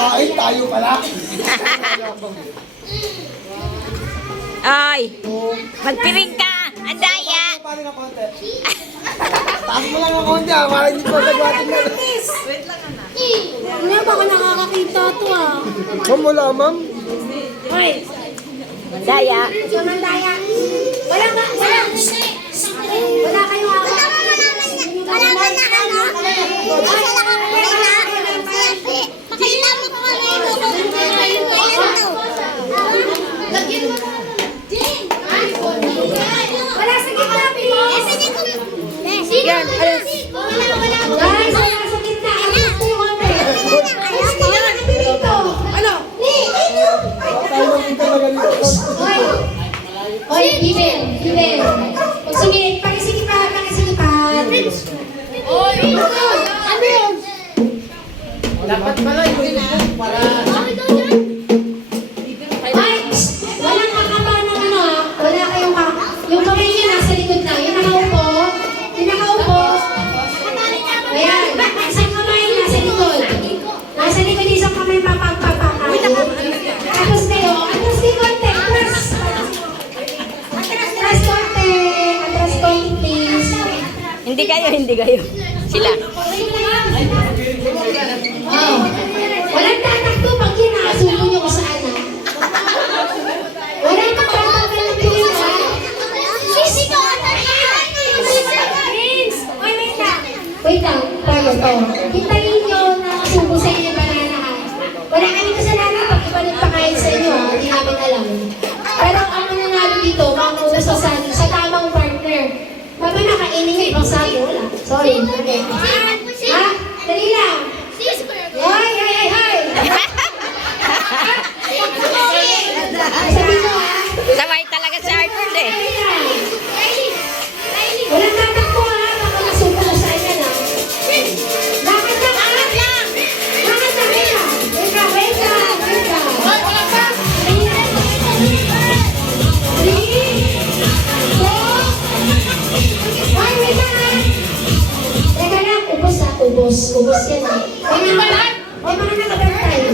kakain, tayo pala. Ay, magpiring ka. Ang daya. Paano na konti? Taas mo lang ng konti ah, para hindi pa nagwating na. Ano baka nakakakita to ah. Ma'am, wala ma'am. Hoy, Daya. Mandaya. Wala ka, wala. Wala kayong hawak. Wala ka na. Pakita mo kung ano yung lagyan mo na. Wala sa gitna, please. Yan, wala. Guys, wala sa gitna. Gusto yung order. Ano? Hoy, Given. Pag sumilip, pakisikipan. Ano yun? Dapat pala yun para... Ay, walang kakaba ng ano ah. Wala kayong yung kamay niya nasa likod na. Yung nakaupo. Ayan. Isang kamay nasa likod. Nasa likod isang kamay papagpapakain. Tapos kayo, atras kayo konti. Atras konti, please. Hindi kayo. Sila. Oh. Walang tatakbo pag kinakasulo niyo kung saan ah. Walang tatakbo ng tuloy ah. Wait lang, tayo to. Hintayin nyo na kasubo sa inyo yung banana ha. Wala kami kasalanan pag iba nagpakain sa inyo ha, hindi namin alam. Pero ang mananalo dito, makuha sa tamang partner. Pag nakainin nyo, ibang sabi, wala. Sorry. Okay. Ha? Dali lang. Hoy! Sabi ko ha. Sabay talaga si Arthur eh. Dali lang. Walang tatakbo ha, baka nasubo ko sa inyo na. Lakad lang. Wait lang. Ubos yan eh. May mga nakabantay.